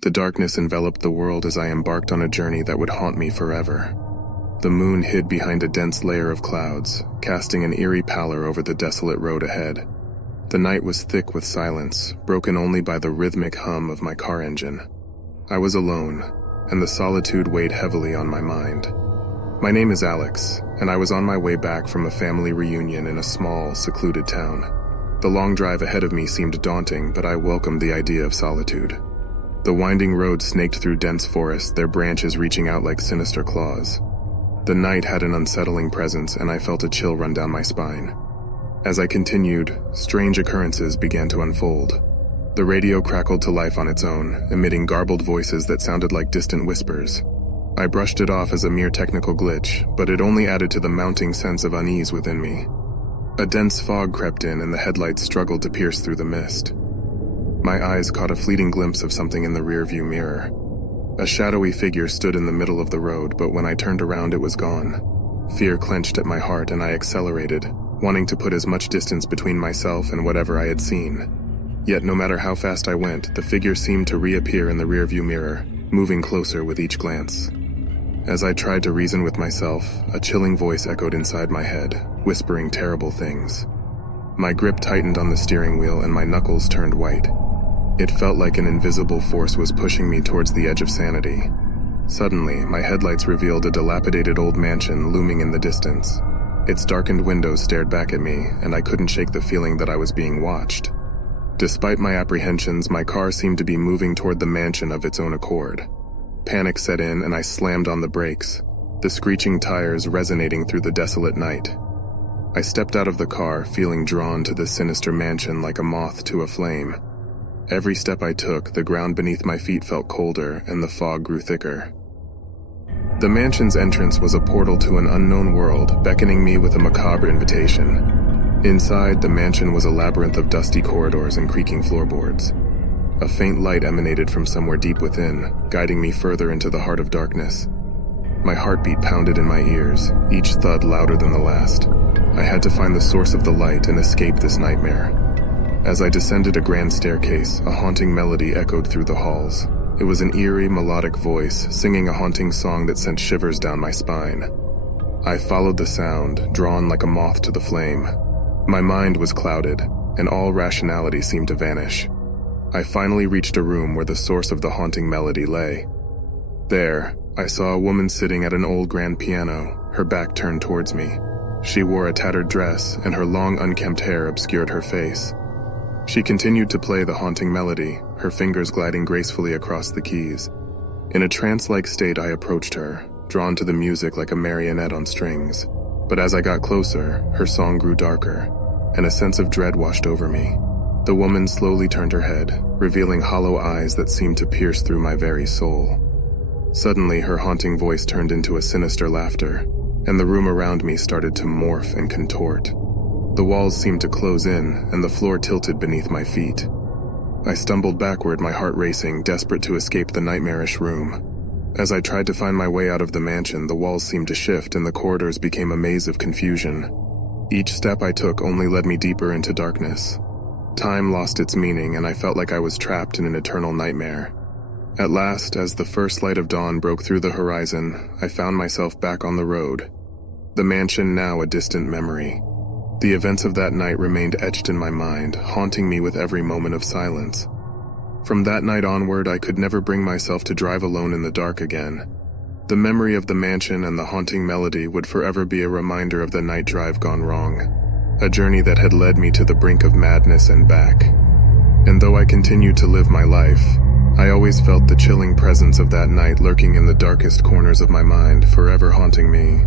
The darkness enveloped the world as I embarked on a journey that would haunt me forever. The moon hid behind a dense layer of clouds, casting an eerie pallor over the desolate road ahead. The night was thick with silence, broken only by the rhythmic hum of my car engine. I was alone, and the solitude weighed heavily on my mind. My name is Alex, and I was on my way back from a family reunion in a small, secluded town. The long drive ahead of me seemed daunting, but I welcomed the idea of solitude. The winding road snaked through dense forest, their branches reaching out like sinister claws. The night had an unsettling presence, and I felt a chill run down my spine. As I continued, strange occurrences began to unfold. The radio crackled to life on its own, emitting garbled voices that sounded like distant whispers. I brushed it off as a mere technical glitch, but it only added to the mounting sense of unease within me. A dense fog crept in, and the headlights struggled to pierce through the mist. My eyes caught a fleeting glimpse of something in the rearview mirror. A shadowy figure stood in the middle of the road, but when I turned around it was gone. Fear clenched at my heart and I accelerated, wanting to put as much distance between myself and whatever I had seen. Yet no matter how fast I went, the figure seemed to reappear in the rearview mirror, moving closer with each glance. As I tried to reason with myself, a chilling voice echoed inside my head, whispering terrible things. My grip tightened on the steering wheel and my knuckles turned white. It felt like an invisible force was pushing me towards the edge of sanity. Suddenly, my headlights revealed a dilapidated old mansion looming in the distance. Its darkened windows stared back at me, and I couldn't shake the feeling that I was being watched. Despite my apprehensions, my car seemed to be moving toward the mansion of its own accord. Panic set in, and I slammed on the brakes, the screeching tires resonating through the desolate night. I stepped out of the car, feeling drawn to the sinister mansion like a moth to a flame. Every step I took, the ground beneath my feet felt colder, and the fog grew thicker. The mansion's entrance was a portal to an unknown world, beckoning me with a macabre invitation. Inside, the mansion was a labyrinth of dusty corridors and creaking floorboards. A faint light emanated from somewhere deep within, guiding me further into the heart of darkness. My heartbeat pounded in my ears, each thud louder than the last. I had to find the source of the light and escape this nightmare. As I descended a grand staircase, a haunting melody echoed through the halls. It was an eerie, melodic voice, singing a haunting song that sent shivers down my spine. I followed the sound, drawn like a moth to the flame. My mind was clouded, and all rationality seemed to vanish. I finally reached a room where the source of the haunting melody lay. There, I saw a woman sitting at an old grand piano, her back turned towards me. She wore a tattered dress, and her long unkempt hair obscured her face. She continued to play the haunting melody, her fingers gliding gracefully across the keys. In a trance-like state, I approached her, drawn to the music like a marionette on strings. But as I got closer, her song grew darker, and a sense of dread washed over me. The woman slowly turned her head, revealing hollow eyes that seemed to pierce through my very soul. Suddenly, her haunting voice turned into a sinister laughter, and the room around me started to morph and contort. The walls seemed to close in, and the floor tilted beneath my feet. I stumbled backward, my heart racing, desperate to escape the nightmarish room. As I tried to find my way out of the mansion, the walls seemed to shift and the corridors became a maze of confusion. Each step I took only led me deeper into darkness. Time lost its meaning, and I felt like I was trapped in an eternal nightmare. At last, as the first light of dawn broke through the horizon, I found myself back on the road. The mansion now a distant memory. The events of that night remained etched in my mind, haunting me with every moment of silence. From that night onward, I could never bring myself to drive alone in the dark again. The memory of the mansion and the haunting melody would forever be a reminder of the night drive gone wrong, a journey that had led me to the brink of madness and back. And though I continued to live my life, I always felt the chilling presence of that night lurking in the darkest corners of my mind, forever haunting me.